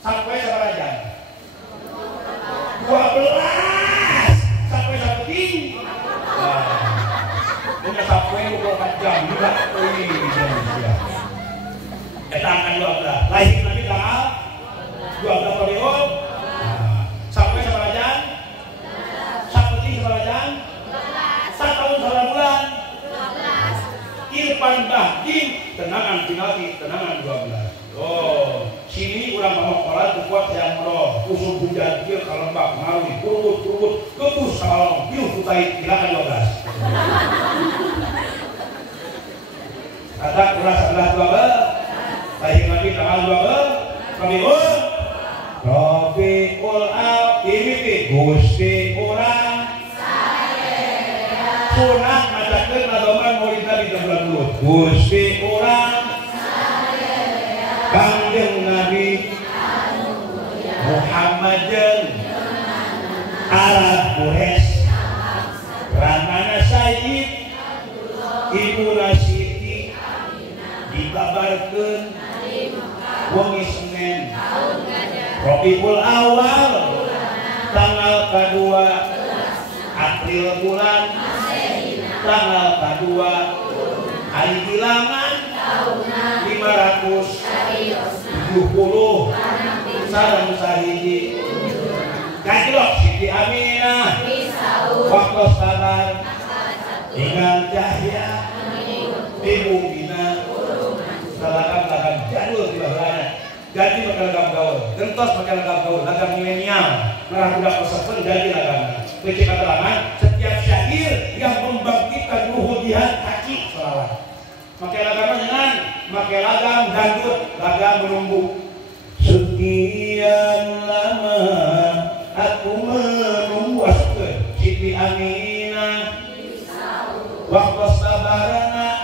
Sampai berapa jam? 12 sampai 1 ting. Punya sampai 24 jam juga. Kita akan 12. Lahir Nabi tanggal 12 Rabiul. Sampai berapa jam? 1 ting berapa jam? 1 tahun 1 bulan. Irfan Bahdim tenangan finalti tenangan 12. Oh, sini urang pamokolan kuat yang meroh usul hujan dia kalembak ngawi kurut ketus salong piuh kutai silakan 12. Kata kurang 11 12 lahir Nabi tanggal 12 Rabiul Awal Gusti urang sunat macakeun madoman maulid Nabi di bulan Lut. Gusti urang Kangjeng Nabi Muhammad jeung Arab Quraisy Ramana Sayyid Ibuna Siti dikabarkeun wengi Senin Rabiul Awal tanggal kedua April bulan tanggal kedua hari bilangan 570 sareng sahiji kajlok Siti Aminah waktu sabar dengan cahya ibu bina lagam jadul di bawahnya jadi pakai lagam gaul gentos pakai lagam gaul lagam milenial merah budak pesepen jadi lagamnya becek keterangan setiap syair yang membangkitkan ruh jihad kaki selawat pakai lagam dengan pakai lagam dangdut lagam menunggu sekian lama aku menunggu Siti Aminah waktu sabarana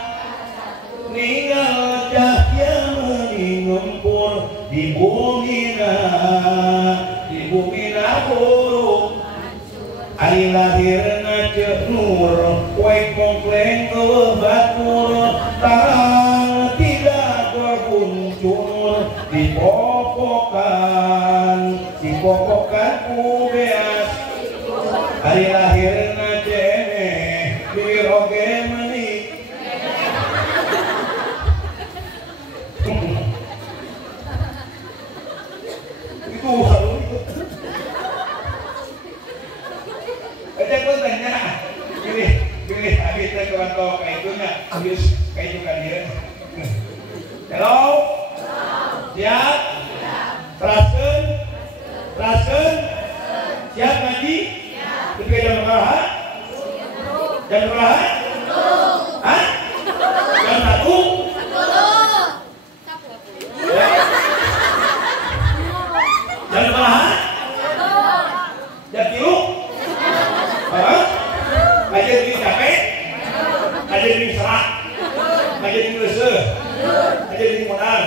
ninggal cahya meninggumpul di bumina buruk hari lahirna cek nur kuek kompleng ke batur tarang tidak berbuncur dipopokan kubeas hari lahirna cene biroge menik itu selalu itu ejek pun tanya pilih habis ke kantor kayak itunya habis kayak itu kan dia hello siap teraskan siap ngaji itu jam berapa jam berapa hah jam 1 jam berapa jam 3 ngaji di capek ngaji di serak ngaji di lese ngaji di modal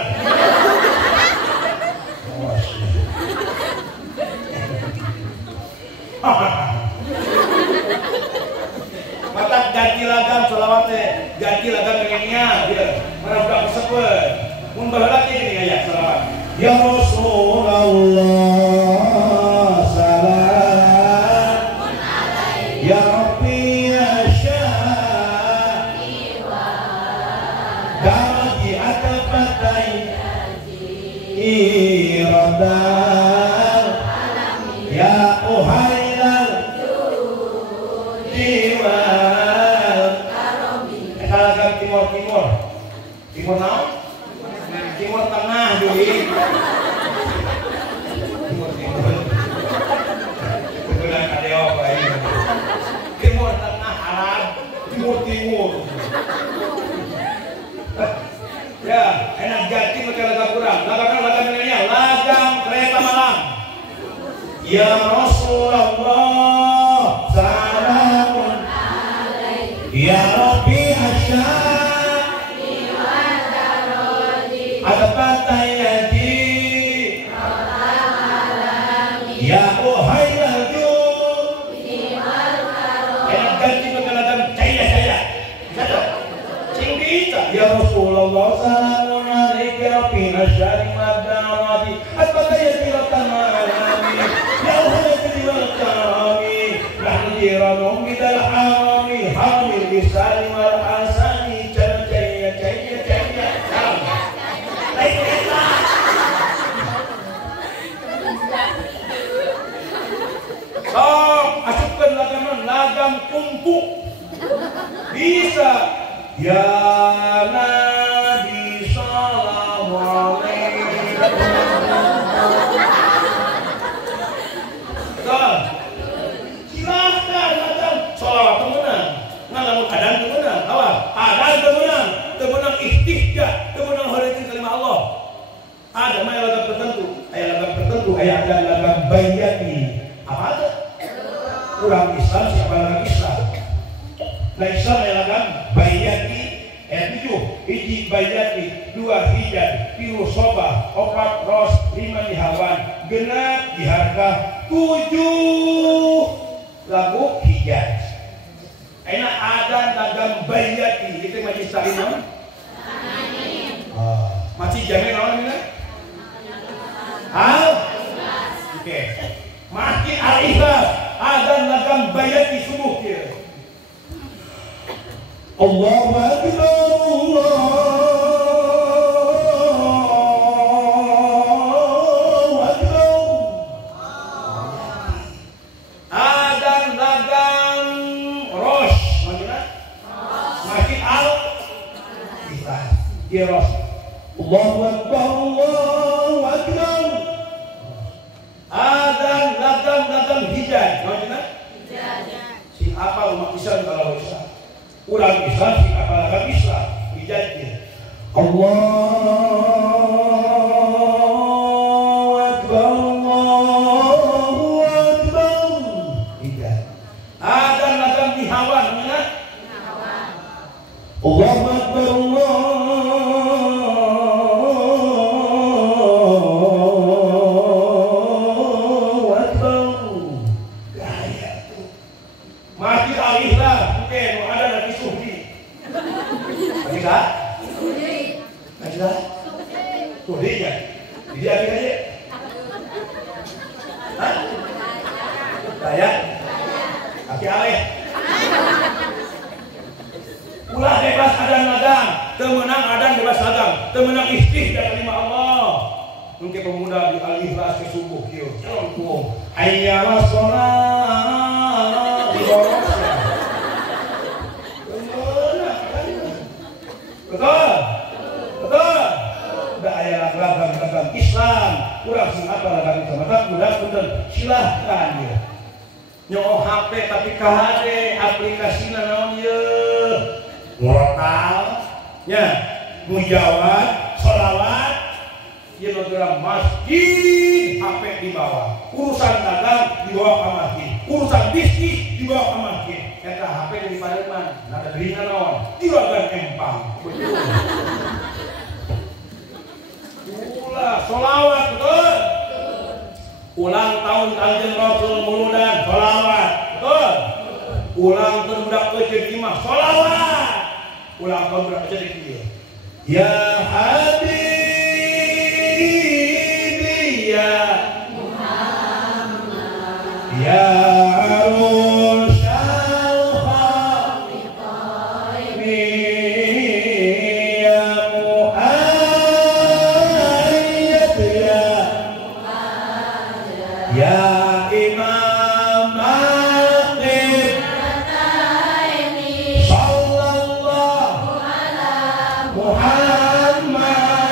mata ganti lagam selawatnya ganti lagam milenial dia merabdak kesepet mun baheula ini aya selawat ya Rasulullah salamun alaihi ya Rabbi ya syafiwa da'ati atafatai iradal ya uhailal jiwal lagam timur naon Timur Tengah jadi. Timur. Kemudian ada apa ini? Timur Tengah Arab, Timur. Ya, enak jati pakai lagam kurang. Lagam milenial, lagam kereta malam. Ya Rasulullah, salamun alaihi. Ya Rabbi asyari wa darodi. Adapatayati. Ya Uhayyadu. Enak jati pakai lagam caya. Ya Rasulullah salamun alaika rabbina syari madarati atbaka yatiratan alami ya uhayati wal karami nahnu jiranum bidal harami hamil bisari wal hasani caya asupkan lagam kumpu bisa. Ya Nabi sallallahu alaihi wasallam. Silahkan datang sholawat temenang, ngalamun adan temenang, awal adan temenang ihtijja, temenang hari kalimah Allah. Ada mah lagam tertentu, ayat lagam bayati. Apa ada? Kurang Islam siapa lagam Islam? Nah Islam lagam bayati. Ayat 7, iji bayati, 2 hijab, 3 sobah, 4 ros, 5 dihawan, genap diharga, 7 lagu hijab. Enak adan lagam bayati, itu majlis salimam. Masih jamin orang ini? Oke. Masih al-ikhlas, adan lagam bayati subuh dia. Allahu Akbar, Allahu Akbar. Adan lagam rosh, mana? Masjid al-Ikhlas. Dia rosh. Allahu Akbar, Allahu Akbar. Adan lagam hijab, mana? Si apa umat Islam kalau Islam? Ulang Islam si apalagi Islam dijadikan Allahu Akbar, Allahu Akbar. Tidak. Ada lagam dihawan, mana? Allahu Akbar, Allahu Akbar. Gaya tuh. Masjid al-Ikhlas, mungkin ada lagi sufi. Masjid? Masjid? Sufi ya? Jadi aja. Hah? Gaya? Kaki alih. Ulah bebas adan lagam, temenang adan bebas lagam, temenang istih dan kalimah Allah. Mungkin pemuda di al-Ikhlas ke subuh kieu. Calon hayya wassalam. Betul. Udah ayat lagam Islam, kurang sing apa lagam Islam, maka udah bener silahkan ya. Nyoh HP tapi KHD aplikasinya naon ieu? Lokal, nya, mujawab, sholawat, ieu program masjid HP di bawah, urusan dagang di bawah ke masjid, urusan bisnis di bawah ke masjid. Eta HP dari Pareman, nada dirinya naon? Juragan empang. Ulah sholawat betul. Ulang tahun Kanjeng Rasul Muludan sholawat betul. Ulang tahun budak kecil imah sholawat. Ulang tahun budak kecil dia. Ya Habibi ya Muhammad ya Arul Muhammad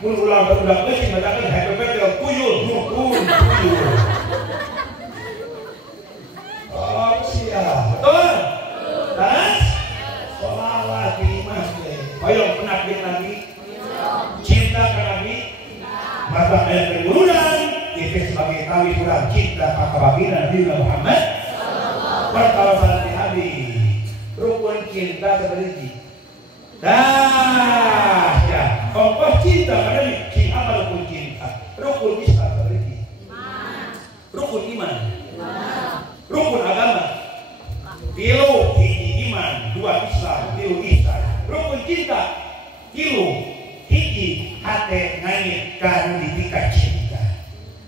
mun ulang udah euy bacakeun happy birthday tuyul dukun tuyul. Oh sia. Betul? Terus sholawat imam teh. Hoyong pernah jeung Nabi? Cinta ka Nabi? Maka ayat kemudian itu sebagai tawi kurang cinta kakabagina Nabi Muhammad perkara salati Nabi rukun cinta seperti dah ya ongkos cinta pada Nabi apa rukun cinta rukun Islam seperti rukun iman rukun agama tilu hiji iman dua Islam tilu ihsan rukun cinta tilu hiji hati ngait kanu dipikat cinta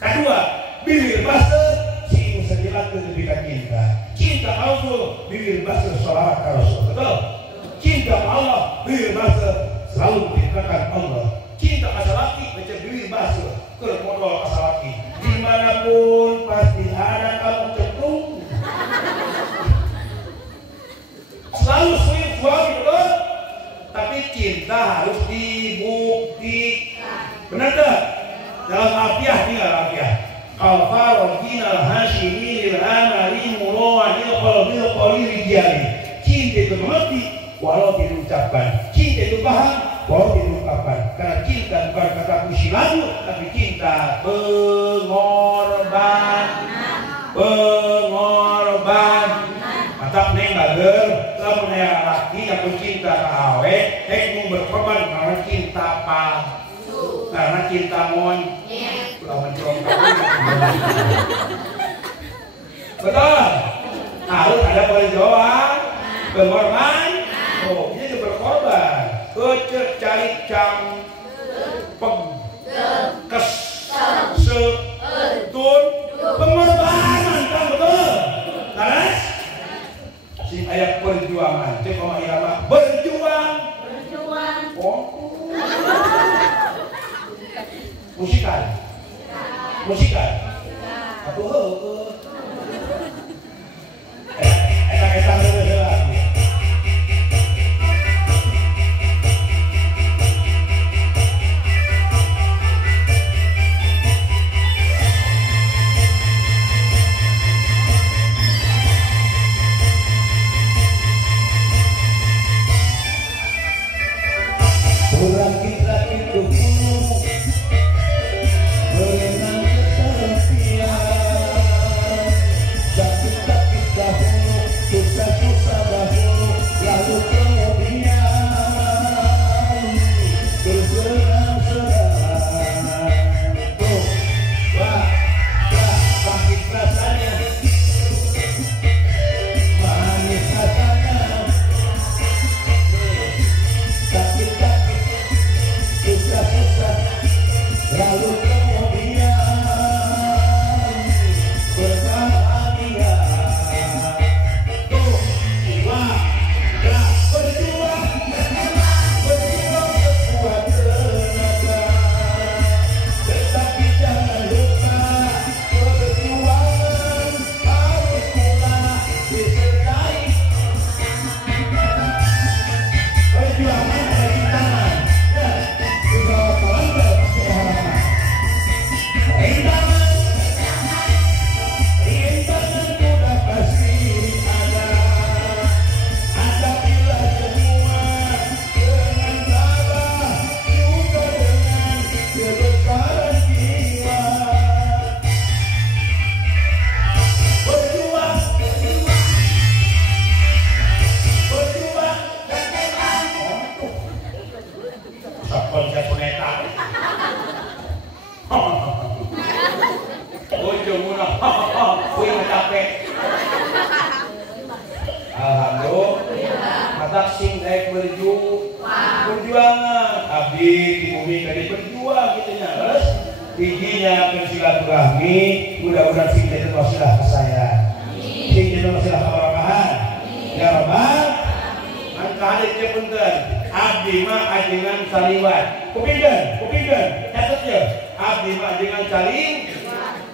kedua bibir basa sing sedilakeun dipikat cinta cinta Allah bibir basa sholawat ka Rasul betul cinta Allah bibir basa selalu dipikat Allah cinta asalaki baca bibir basa keur modal asalaki dimanapun pasti ada kamu cenderung selalu suami betul tapi cinta harus dibuktikan. Benar tak? Dalam afiah tinggal afiah. Al-Farojina al-Hashimi lil-Amali murowanil qalbil qalil rijali. Cinta itu mengerti walau tidak diucapkan. Cinta itu paham walau tidak diungkapkan. Karena cinta bukan kata puisi lagu, tapi cinta pengorban. Pengorban. Mantap neng bager, lamun aya laki yang cinta ka awe, hek berkorban karena cinta palsu. Karena cinta monyet. Ulah mencong betul. Harus ada perjuangan, pengorban. Oh, ini berkorban. Kecek cari cang peng kes setun pengorbanan kan betul. Terus si ayat perjuangan, cek koma irama berjuang. Oh, musikan. Aku eta rakit-rakit tubuh berenang ketepian sakit-sakit dahulu susah-susah dahulu lalu kemudian bersenang-senang tuh wah sakit rasanya manis rasanya sakit-sakit susah-susah lalu kemudian berbahagia tuh wah berjuang sekuat tenaga tetapi jangan lupa perjuangan harus pula disertai perjuangan dari tangan rintangan sudah pasti ada bila semua dengan sabar juga dengan kebesaran jiwa berjuang konsep puneta ujung muna kuing capek alhamdulillah matak sing daek berjuangan abdi di bumi kali berjuang gitunya terus bijinya ke silaturahmi mudah-mudahan sing jadi wasilah ke saya sing jadi wasilah keberkahan ya rabbal angka haditsnya punten abdi mah ajengan saliwat kupingan catat ya abdi mah ajengan saliwat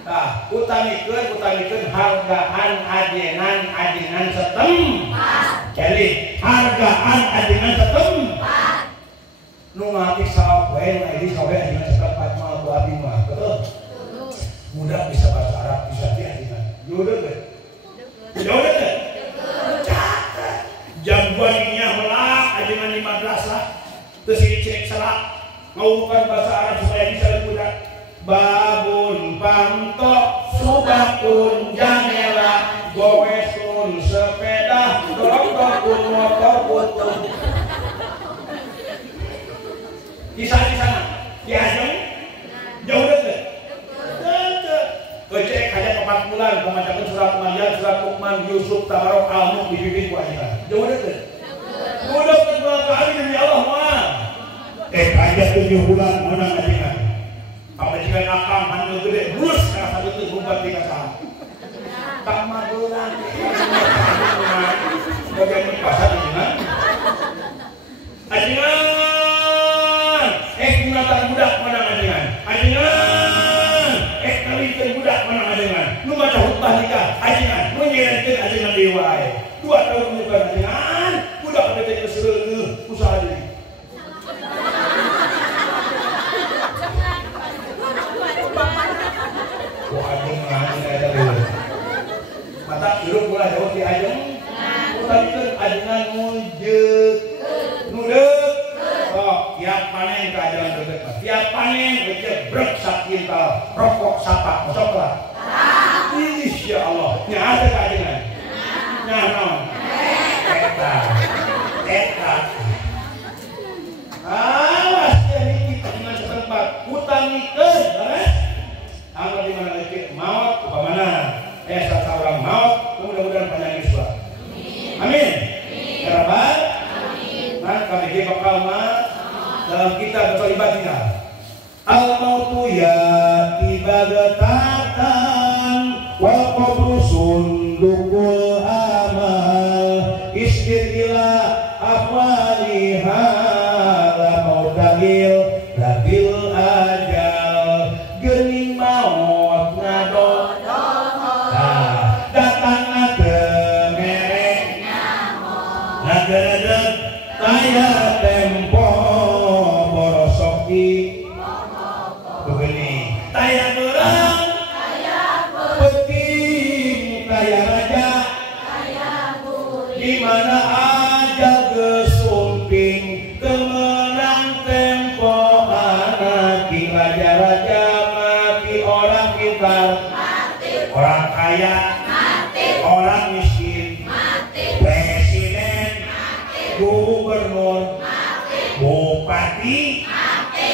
tah utamikeun hargaan ajengan setempat jadi hargaan ajengan setempat nu mati sawah wae nu ini sawah dengan setempat mal ku abdi mah betul budak bisa bahasa Arab bisa dia dengan jodoh teh jodoh teh jagoan nya melak ajengan di madrasah terus cek selak ngawukan bahasa Arab supaya bisa budak babun pantok subakun janela gowesun sepeda dorong motor putih kisah di sana diajeng jauh deket kecek hanya 4 bulan pembacakan surat Maryam surat Luqman Yusuf Tabarok Al-Mulk dibimbing ku aja jauh deket kali demi Allah mah aja 7 bulan mana ngajian pamajikan akam handel gede bulus karena satu itu rumpat di kasar tak madulan bagian pasar ajengan gunakan budak mana ajengan kali budak mana ajengan lu baca khutbah nikah ajengan lu nyerekeun ajengan di wae 2 tahun bukan ajengan budak bete keseuleuh usaha deui mata hirup mulai jauh di ajeng utamikeun ajengan mujeg nudeg tiap panen ke ajengan deket tiap panen jebrek sakintal rokok sapak masuk lah insya Allah nya ada ke ajengan nah non eta awas jadi kita dengan setempat utamikeun angkat di mana lagi maut kemana satu orang maut mudah-mudahan panjang Iswa amin ya Rabbal nah kami di bakal dalam kitab Thaibatina al-mautu ya ibadatan wal qabru sundukul amal istir ila afwaliha la mautahil labil ajal geuning maut ngado datang merek ngadeg kaya tempo borosoki begini taya gerang penting kaya raja di mana aja gesumping kemenang tempo anak di raja-raja mati orang pintar orang kaya orang miskin presiden gubernur bupati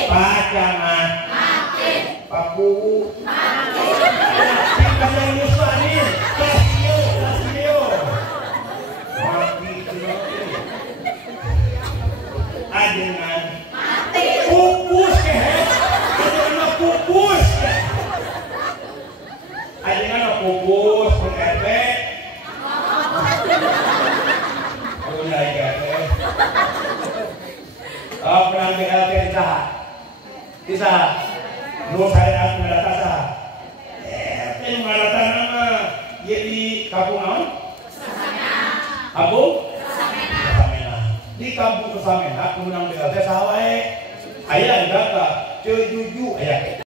pacamat papu kita yang nyusahin lasio mati ajengan pupus ajengan pupus ajengan pupus PRT punya IGT pernah BLT kisah lu syariat mendatasa RT mendatasa nama jadi kampung naon? Kampung? Kesamena di kampung Kesamena kemenang BLT sahawae ayah enggak kak cejuju ayah